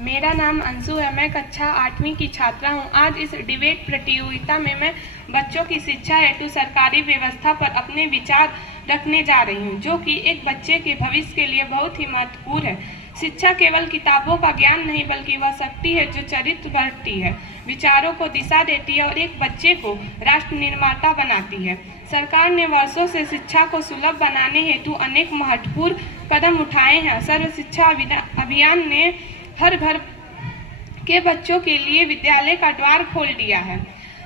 मेरा नाम अंशु है। मैं कक्षा 8वीं की छात्रा हूं। आज इस डिबेट प्रतियोगिता में मैं बच्चों की शिक्षा हेतु सरकारी व्यवस्था पर अपने विचार रखने जा रही हूं, जो कि एक बच्चे के भविष्य के लिए बहुत ही महत्वपूर्ण है। शिक्षा केवल किताबों का ज्ञान नहीं, बल्कि वह शक्ति है जो चरित्र गढ़ती है, विचारों को दिशा देती है और एक बच्चे को राष्ट्र निर्माता बनाती है। सरकार ने वर्षों से शिक्षा को सुलभ बनाने हेतु अनेक महत्वपूर्ण कदम उठाए हैं। सर्व शिक्षा अभियान ने हर घर के बच्चों के लिए विद्यालय का द्वार खोल दिया है।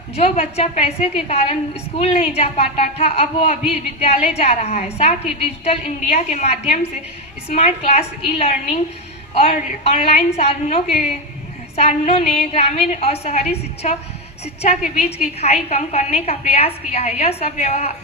जो बच्चा पैसे के कारण स्कूल नहीं जा पाता था, अब वो अभी विद्यालय जा रहा है। साथ ही डिजिटल इंडिया के माध्यम से स्मार्ट क्लास, ई लर्निंग और ऑनलाइन साधनों ने ग्रामीण और शहरी शिक्षा के बीच की खाई कम करने का प्रयास किया है। यह सब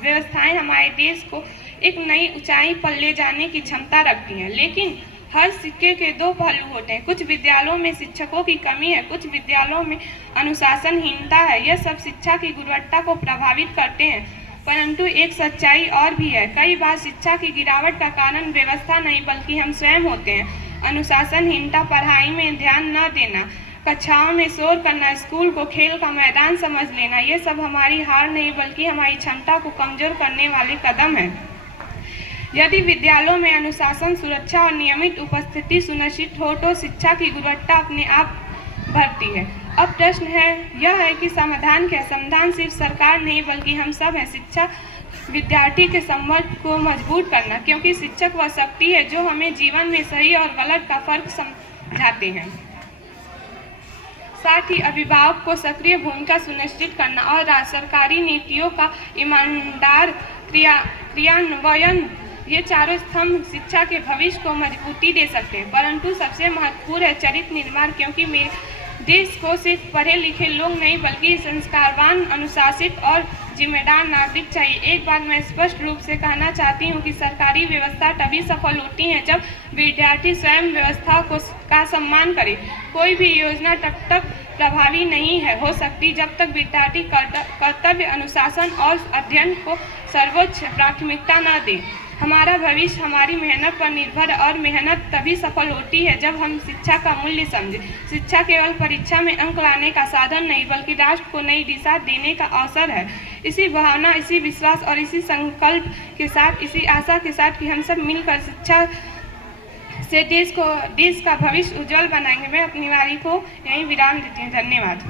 व्यवस्थाएं हमारे देश को एक नई ऊंचाई पर ले जाने की क्षमता रखती हैं, लेकिन हर सिक्के के दो पहलू होते हैं। कुछ विद्यालयों में शिक्षकों की कमी है, कुछ विद्यालयों में अनुशासनहीनता है। यह सब शिक्षा की गुणवत्ता को प्रभावित करते हैं। परंतु एक सच्चाई और भी है। कई बार शिक्षा की गिरावट का कारण व्यवस्था नहीं, बल्कि हम स्वयं होते हैं। अनुशासनहीनता, पढ़ाई में ध्यान न देना, कक्षाओं में शोर करना, स्कूल को खेल का मैदान समझ लेना, ये सब हमारी हार नहीं, बल्कि हमारी क्षमता को कमजोर करने वाले कदम हैं। यदि विद्यालयों में अनुशासन, सुरक्षा और नियमित उपस्थिति सुनिश्चित हो तो शिक्षा की गुणवत्ता अपने आप बढ़ती है। अब प्रश्न यह है कि समाधान क्या है? समाधान सिर्फ सरकार नहीं, बल्कि हम सब हैं। शिक्षा विद्यार्थी के संबंध को मजबूत करना, क्योंकि शिक्षक वह शक्ति है जो हमें जीवन में सही और गलत का फर्क समझाते हैं। साथ ही अभिभावक को सक्रिय भूमिका सुनिश्चित करना और सरकारी नीतियों का ईमानदार क्रियान्वयन, ये चारों स्तंभ शिक्षा के भविष्य को मजबूती दे सकते हैं। परंतु सबसे महत्वपूर्ण है चरित्र निर्माण, क्योंकि मेरे देश को सिर्फ पढ़े लिखे लोग नहीं, बल्कि संस्कारवान, अनुशासित और जिम्मेदार नागरिक चाहिए। एक बात मैं स्पष्ट रूप से कहना चाहती हूँ कि सरकारी व्यवस्था तभी सफल होती है जब विद्यार्थी स्वयं व्यवस्था का सम्मान करे। कोई भी योजना तब तक प्रभावी नहीं हो सकती जब तक विद्यार्थी कर्तव्य, अनुशासन और अध्ययन को सर्वोच्च प्राथमिकता न दे। हमारा भविष्य हमारी मेहनत पर निर्भर है और मेहनत तभी सफल होती है जब हम शिक्षा का मूल्य समझें। शिक्षा केवल परीक्षा में अंक लाने का साधन नहीं, बल्कि राष्ट्र को नई दिशा देने का अवसर है। इसी भावना, इसी विश्वास और इसी संकल्प के साथ, इसी आशा के साथ कि हम सब मिलकर शिक्षा से देश का भविष्य उज्जवल बनाएंगे, मैं अपनी वाणी को यहीं विराम देती हूँ। धन्यवाद।